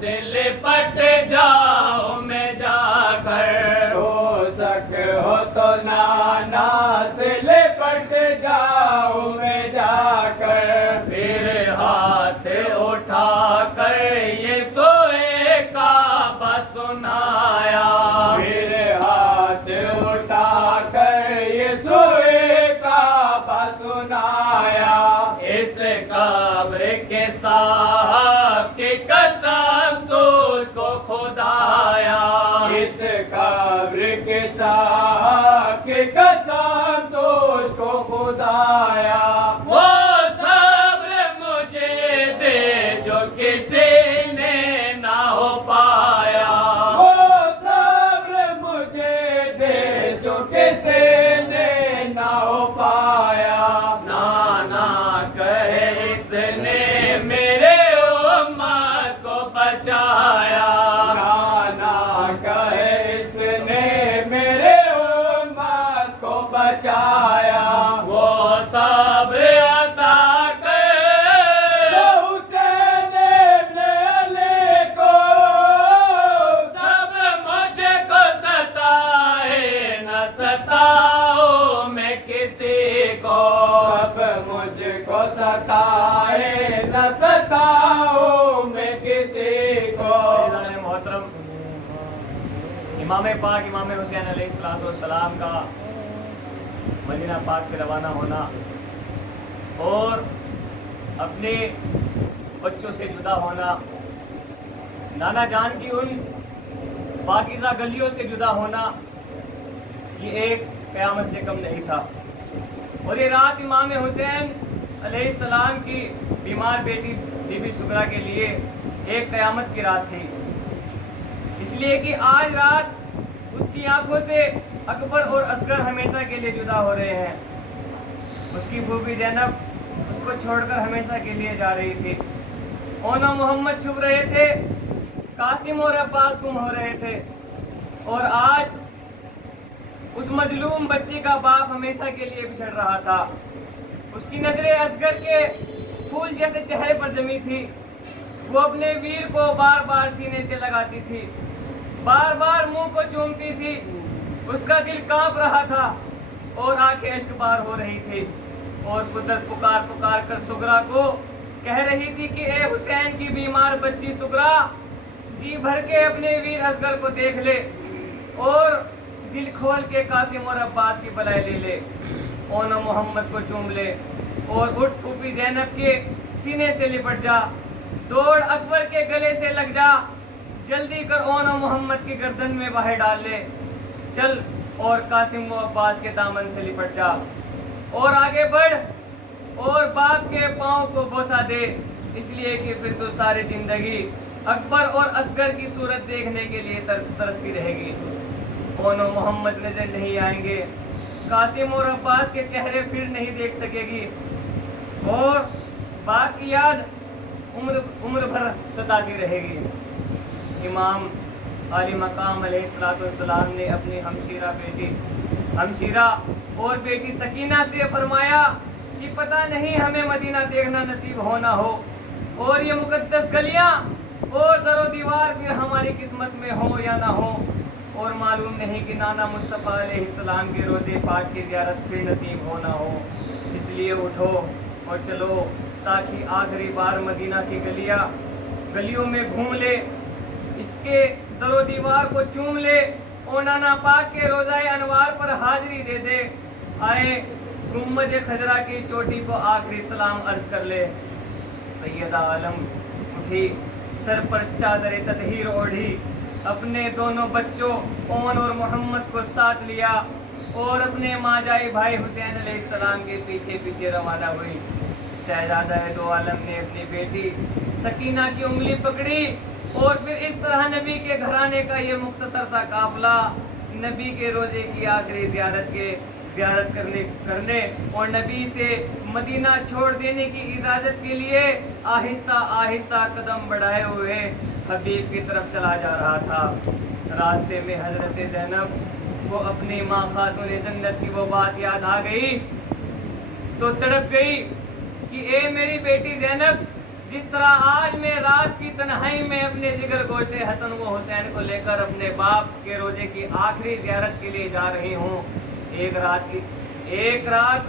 سے لپٹ جاؤ میں جا کر، ہو سک ہو تو نانا سے لپٹ جاؤ میں جا کر، پھر ہاتھ اٹھا کر یہ سوئے کعبہ سنایا، پھر ہاتھ اٹھا کر یہ سوئے کعبہ سنایا، اس قبر کے صاحب کی قسم تجھ کو خدایا، اس قبر کے صاحب کی قسم تجھ کو خدایا، وہ صبر مجھے دے جو کسی نے نہ ہو پایا، وہ صبر مجھے دے جو کسی نے نہ ہو پایا، نانا کہے اس نے میرے امت کو بچایا، نانا کہے اس نے میرے امت کو بچایا، وہ صبر عطا کر حسین ابن علی کو سب مجھ کو ستائے نہ ستاؤ میں کسی کو، سب مجھ کو ستائے نہ ستاؤ میں کسی کو۔ محترم امام پاک امام حسین علیہ السلام کا مدینہ پاک سے روانہ ہونا اور اپنے بچوں سے جدا ہونا، نانا جان کی ان پاکیزہ گلیوں سے جدا ہونا، یہ ایک قیامت سے کم نہیں تھا۔ اور یہ رات امام حسین علیہ السلام کی بیمار بیٹی بی بی سغرا کے لیے ایک قیامت کی رات تھی، اس لیے کہ آج رات اس کی آنکھوں سے اکبر اور اصغر ہمیشہ کے لیے جدا ہو رہے ہیں۔ اس کی پھوپھی زینب اس کو چھوڑ کر ہمیشہ کے لیے جا رہی تھی، اونا محمد چھپ رہے تھے، قاسم اور عباس گم ہو رہے تھے، اور آج اس مظلوم بچی کا باپ ہمیشہ کے لیے بچھڑ رہا تھا۔ اس کی نظریں اصغر کے پھول جیسے چہرے پر جمی تھی، وہ اپنے ویر کو بار بار سینے سے لگاتی تھی، بار بار منہ کو چومتی تھی، اس کا دل کانپ رہا تھا اور آنکھیں اشک بار ہو رہی تھی، اور قدرت پکار پکار کر سغرا کو کہہ رہی تھی کہ اے حسین کی بیمار بچی سغرا، جی بھر کے اپنے ویر اصغر کو دیکھ لے اور دل کھول کے قاسم اور عباس کی بلائے لے لے، اونا محمد کو چوم لے اور اٹھ پھوپھی زینب کے سینے سے لپٹ جا، دوڑ اکبر کے گلے سے لگ جا، جلدی کر اونا محمد کی گردن میں باہر ڈال لے، چل اور قاسم و عباس کے دامن سے لپٹ جا اور آگے بڑھ اور باپ کے پاؤں کو بوسہ دے، اس لیے کہ پھر تو ساری زندگی اکبر اور اصغر کی صورت دیکھنے کے لیے ترستی رہے گی۔ اونا محمد نظر نہیں آئیں گے، قاسم اور عباس کے چہرے پھر نہیں دیکھ سکے گی، اور باپ کی یاد عمر بھر ستاتی رہے گی۔ امام علی مقام علیہ السلام نے اپنی ہمشیرہ اور بیٹی سکینہ سے فرمایا کہ پتہ نہیں ہمیں مدینہ دیکھنا نصیب ہونا ہو اور یہ مقدس گلیاں اور در و دیوار پھر ہماری قسمت میں ہوں یا نہ ہوں، اور معلوم نہیں کہ نانا مصطفیٰ علیہ السلام کے روضے پاک کی زیارت پھر نصیب ہونا ہو، اس لیے اٹھو اور چلو تاکہ آخری بار مدینہ کی گلیوں میں گھوم لے، اس کے در و دیوار کو چوم لے اور نانا پاک کے روضہ انوار پر حاضری دے دے، آئے گنبد خضرا کی چوٹی کو آخری سلام عرض کر لے۔ سیدہ عالم اٹھی، سر پر چادر تطہیر اوڑھی، اپنے دونوں بچوں اون اور محمد کو ساتھ لیا اور اپنے ماجائی بھائی حسین علیہ السلام کے پیچھے پیچھے روانہ ہوئی۔ شہزادہ دو عالم نے اپنی بیٹی سکینہ کی انگلی پکڑی اور پھر اس طرح نبی کے گھرانے کا یہ مختصر سا قافلہ نبی کے روزے کی آخری زیارت کرنے اور نبی سے مدینہ چھوڑ دینے کی اجازت کے لیے آہستہ آہستہ قدم بڑھائے ہوئے حبیب کی طرف چلا جا رہا تھا۔ راستے میں حضرت زینب کو اپنی ماں خاتون جنت کی وہ بات یاد آ گئی تو تڑپ گئی کہ اے میری بیٹی زینب، جس طرح آج میں رات کی تنہائی میں اپنے جگر گوشے حسن و حسین کو لے کر اپنے باپ کے روزے کی آخری زیارت کے لیے جا رہی ہوں، ایک رات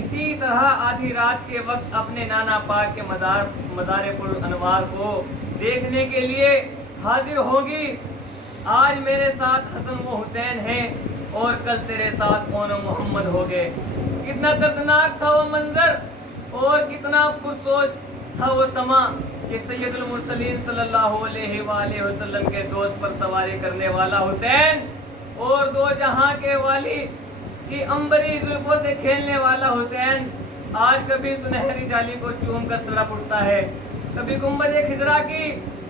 اسی طرح آدھی رات کے وقت اپنے نانا پاک کے مزار پر انوار کو دیکھنے کے لیے حاضر ہوگی۔ آج میرے ساتھ حسن و حسین ہیں اور کل تیرے ساتھ کون و محمد ہوگے۔ کتنا دردناک تھا وہ منظر اور کتنا پرسوچ تھا وہ سما کہ سید المرسلین صلی اللہ علیہ وآلہ وسلم کے دوست پر سواری کرنے والا حسین اور دو جہاں کے والی کی عنبری زلفوں سے کھیلنے والا حسین آج کبھی سنہری جالی کو چوم کر تڑپ اٹھتا ہے، کبھی گنبد خضرا کی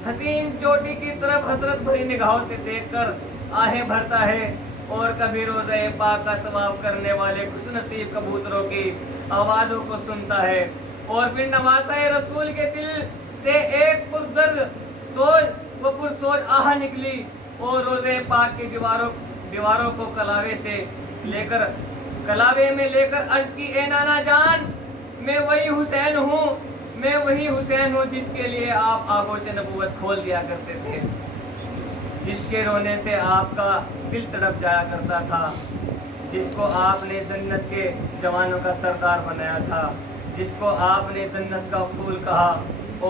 حسین چوٹی کی طرف حسرت بھری نگاہوں سے دیکھ کر آہیں بھرتا ہے، اور کبھی روضہ پاک کا طواف کرنے والے خوش نصیب کبوتروں کی آوازوں کو سنتا ہے، اور پھر نواسہ رسول کے دل سے ایک پردرد پرسوچ آہ نکلی اور روضہ پاک کی دیواروں کو کلاوے میں لے کر عرض کی، اے نانا جان، میں وہی حسین ہوں جس کے لیے آپ آغوش نبوت کھول دیا کرتے تھے، جس کے رونے سے آپ کا دل تڑپ جایا کرتا تھا، جس کو آپ نے جنت کے جوانوں کا سردار بنایا تھا، جس کو آپ نے جنت کا پھول کہا،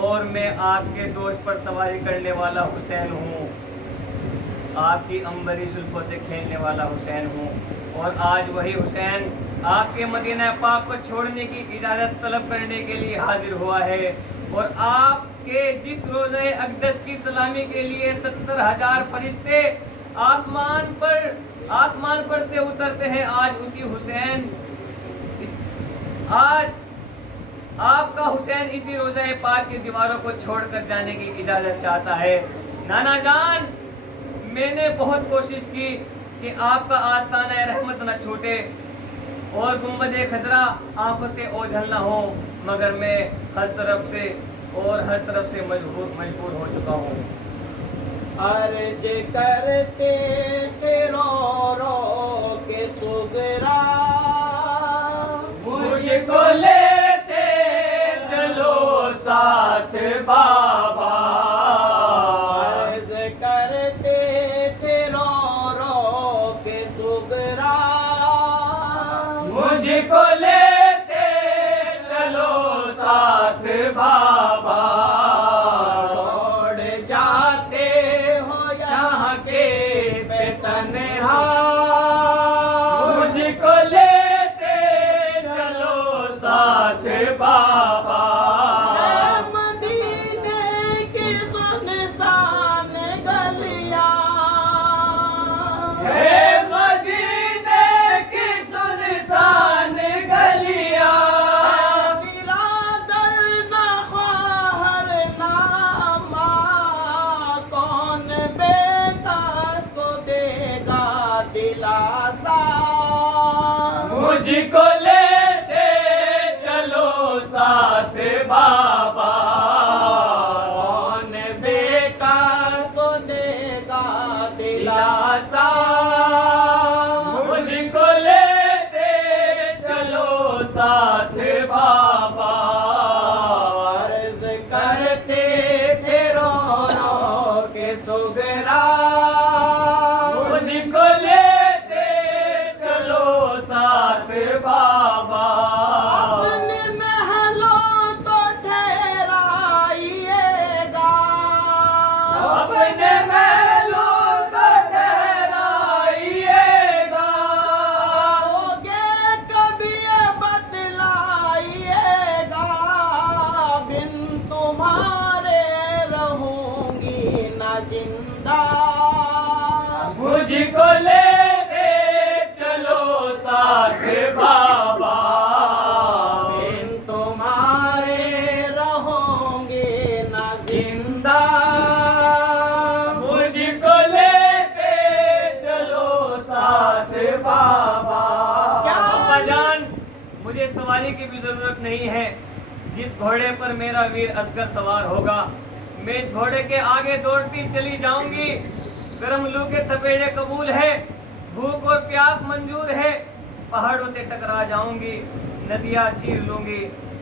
اور میں آپ کے دوست پر سواری کرنے والا حسین ہوں، آپ کی عنبری زلفوں سے کھیلنے والا حسین ہوں۔ اور آج وہی حسین آپ کے مدینہ پاک کو چھوڑنے کی اجازت طلب کرنے کے لیے حاضر ہوا ہے، اور آپ کے جس روضہ اقدس کی سلامی کے لیے 70,000 فرشتے آسمان پر سے اترتے ہیں، آج اسی حسین آج آپ کا حسین اسی روضہ پاک کی دیواروں کو چھوڑ کر جانے کی اجازت چاہتا ہے۔ نانا جان، میں نے بہت کوشش کی کہ آپ کا آستانہ رحمت نہ چھوٹے اور گنبد خضرا آنکھوں سے اوجھل نہ ہو، مگر میں ہر طرف سے مجبور ہو چکا ہوں۔ عرض کرتے تھے رو رو کے سغرا، مجھ کو لیتے چلو ساتھ بابا، عرض کرتے تھے رو رو کے سغرا، مجھ کو لیتے چلو ساتھ بابا، چھوڑ جاتے ہو یہاں کے پہ تنہا، مجھ کو لیتے چلو ساتھ بابا، مدینے کی سنسان گلیاں، ہے مدینے کی سنسان گلیاں، برادر نہ خواہر نہ ماں، کون بے کس کو دے گا دلاسا، مجھ کو لیتے چلو ساتھ بابا، کون بے کس کو دے گا دلاسا، مجھ کو لیتے چلو ساتھ بابا، عرض کرتے تھے رو رو کے سغرا، مجھ کو لیتے چلو ساتھ بابا، اپنے محلوں تو ٹھہرائیے گا، اپنے محلوں تو ٹھہرائیے گا، ہوگے کبھی بتلائیے گا، بن تمہارے رہوں گی نہ زندہ، مجھ کو لیتے چلو ساتھ بابا، بن تمہارے رہوں گے نہ زندہ، مجھ کو لیتے چلو ساتھ بابا، ابا جان، مجھے سواری کی بھی ضرورت نہیں ہے، جس گھوڑے پر میرا ویر اصغر سوار ہوگا میں اس گھوڑے کے آگے دوڑتی چلی جاؤں گی، گرم لو کے تھپیڑے قبول ہے، بھوک اور پیاس منظور ہے، پہاڑوں سے ٹکرا جاؤں گی، ندیاں چیر لوں گی،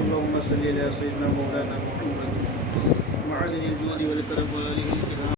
اللهم صل على سيدنا مولانا محمد معدن الجود والكرم